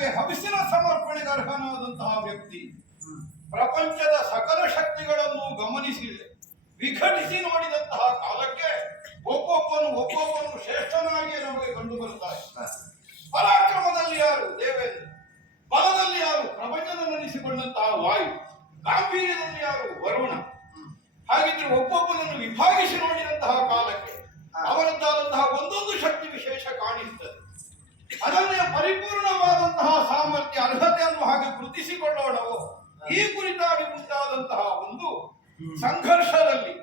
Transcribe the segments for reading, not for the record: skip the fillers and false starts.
ನನಗೆ ಹವಿಸಿನ ಸಮರ್ಪಣೆಗೆ ಅರ್ಹನಾದಂತಹ ವ್ಯಕ್ತಿ. ಪ್ರಪಂಚದ ಸಕಲ ಶಕ್ತಿಗಳನ್ನು ಗಮನಿಸಿದೆ, ವಿಘಟಿಸಿ ನೋಡಿದಂತಹ ಕಾಲಕ್ಕೆ ಒಬ್ಬೊಬ್ಬನು ಶ್ರೇಷ್ಠನಾಗಿ ನಮಗೆ ಕಂಡು ಬರುತ್ತಾರೆ. ಪರಾಕ್ರಮದಲ್ಲಿ ಯಾರು ದೇವೇಂದ್ರ, ಬಲದಲ್ಲಿ ಯಾರು ಪ್ರಪಂಚದ ನೆನೆಸಿಕೊಂಡಂತಹ ವಾಯು, ಗಾಂಭೀರ್ಯದಲ್ಲಿ ಯಾರು ವರುಣ. ಹಾಗಿದ್ರೆ ಒಬ್ಬೊಬ್ಬನನ್ನು ವಿಭಾಗಿಸಿ ನೋಡಿದಂತಹ ಕಾಲಕ್ಕೆ ಅವರದ್ದಾದಂತಹ ಒಂದೊಂದು ಶಕ್ತಿ ವಿಶೇಷ ಕಾಣಿಸುತ್ತದೆ. ಅದನ್ನೇ ಪರಿಪೂರ್ಣವಾದಂತಹ ಸಾಮರ್ಥ್ಯ ಅರ್ಹತೆಯನ್ನು ಹಾಗೆ ಗುರುತಿಸಿಕೊಳ್ಳೋಣವೋ ಈ ಕುರಿತಾಗಿ ಉಂಟಾದಂತಹ ಒಂದು ಸಂಘರ್ಷದಲ್ಲಿ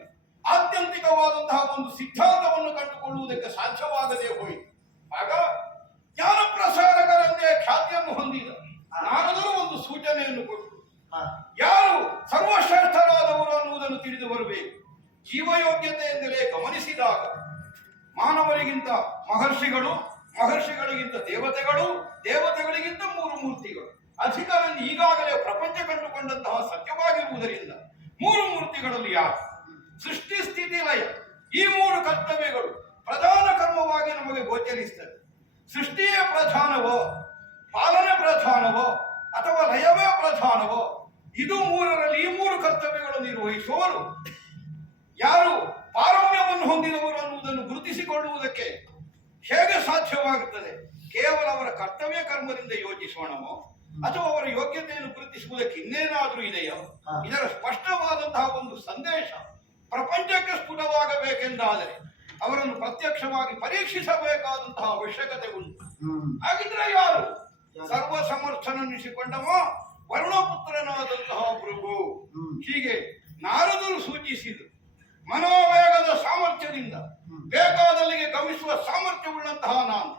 ಆತ್ಯಂತಿಕವಾದಂತಹ ಒಂದು ಸಿದ್ಧಾಂತವನ್ನು ಕಂಡುಕೊಳ್ಳುವುದಕ್ಕೆ ಸಾಧ್ಯವಾಗದೆ ಹೋಯಿತು. ಆಗ ಜ್ಞಾನ ಪ್ರಸಾರಕರಂತೆ ಖ್ಯಾತಿಯನ್ನು ಹೊಂದಿದ ನಾರದರು ಒಂದು ಸೂಚನೆಯನ್ನು ಕೊಟ್ಟರು. ಯಾರು ಸರ್ವಶ್ರೇಷ್ಠರಾದವರು ಅನ್ನುವುದನ್ನು ತಿಳಿದು ಬರಬೇಕು. ಜೀವಯೋಗ್ಯತೆಯಿಂದಲೇ ಗಮನಿಸಿದಾಗ ಮಾನವರಿಗಿಂತ ಮಹರ್ಷಿಗಳು, ಮಹರ್ಷಿಗಳಿಗಿಂತ ದೇವತೆಗಳು, ದೇವತೆಗಳಿಗಿಂತ ಮೂರು ಮೂರ್ತಿಗಳು ಅಧಿಕರಲ್ಲಿ ಈಗಾಗಲೇ ಪ್ರಪಂಚ ಕಂಡುಕೊಂಡಂತಹ ಸತ್ಯವಾಗಿರುವುದರಿಂದ ಮೂರು ಮೂರ್ತಿಗಳಲ್ಲಿ ಯಾರು? ಸೃಷ್ಟಿ, ಸ್ಥಿತಿ, ಲಯ ಈ ಮೂರು ಕರ್ತವ್ಯಗಳು ಪ್ರಧಾನ ಕರ್ಮವಾಗಿ ನಮಗೆ ಗೋಚರಿಸುತ್ತದೆ. ಸೃಷ್ಟಿಯೇ ಪ್ರಧಾನವೋ, ಪಾಲನೆ ಪ್ರಧಾನವೋ, ಅಥವಾ ಲಯವೇ ಪ್ರಧಾನವೋ, ಇದು ಮೂರರಲ್ಲಿ ಈ ಮೂರು ಕರ್ತವ್ಯಗಳು ನಿರ್ವಹಿಸುವವರು ಯಾರು ಪಾರಮ್ಯವನ್ನು ಹೊಂದಿದವರು ಅನ್ನುವುದನ್ನು ಗುರುತಿಸಿಕೊಳ್ಳುವುದಕ್ಕೆ ಹೇಗೆ ಸಾಧ್ಯವಾಗುತ್ತದೆ? ಕೇವಲ ಅವರ ಕರ್ತವ್ಯ ಕರ್ಮದಿಂದ ಯೋಚಿಸೋಣವೋ ಅಥವಾ ಅವರ ಯೋಗ್ಯತೆಯನ್ನು ಗುರುತಿಸುವುದಕ್ಕೆ ಇನ್ನೇನಾದರೂ ಇದೆಯೋ? ಇದರ ಸ್ಪಷ್ಟವಾದಂತಹ ಒಂದು ಸಂದೇಶ ಪ್ರಪಂಚಕ್ಕೆ ಸ್ಫುಟವಾಗಬೇಕೆಂದಾದರೆ ಅವರನ್ನು ಪ್ರತ್ಯಕ್ಷವಾಗಿ ಪರೀಕ್ಷಿಸಬೇಕಾದಂತಹ ಅವಶ್ಯಕತೆ ಉಂಟು. ಹಾಗಿದ್ರೆ ಯಾರು? ಸರ್ವ ಸಮರ್ಥನೆನಿಸಿಕೊಂಡವ ವರುಣಪುತ್ರನಾದಂತಹ ಭೃಗು. ಹೀಗೆ ನಾರದರು ಸೂಚಿಸಿದರು. ಮನೋವೇಗದ ಸಾಮರ್ಥ್ಯದಿಂದ ಬೇಕಾದಲ್ಲಿಗೆ ಗಮಿಸುವ ಸಾಮರ್ಥ್ಯವುಳ್ಳಂತಹ ನಾನು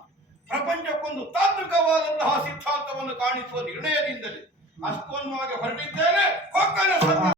ಪ್ರಪಂಚಕ್ಕೊಂದು ತಾತ್ವಿಕವಾದಂತಹ ಸಿದ್ಧಾಂತವನ್ನು ಕಾಣಿಸುವ ನಿರ್ಣಯದಿಂದಲೇ ಅಷ್ಟೊಂದು ಹೊರಟಿದ್ದೇನೆ.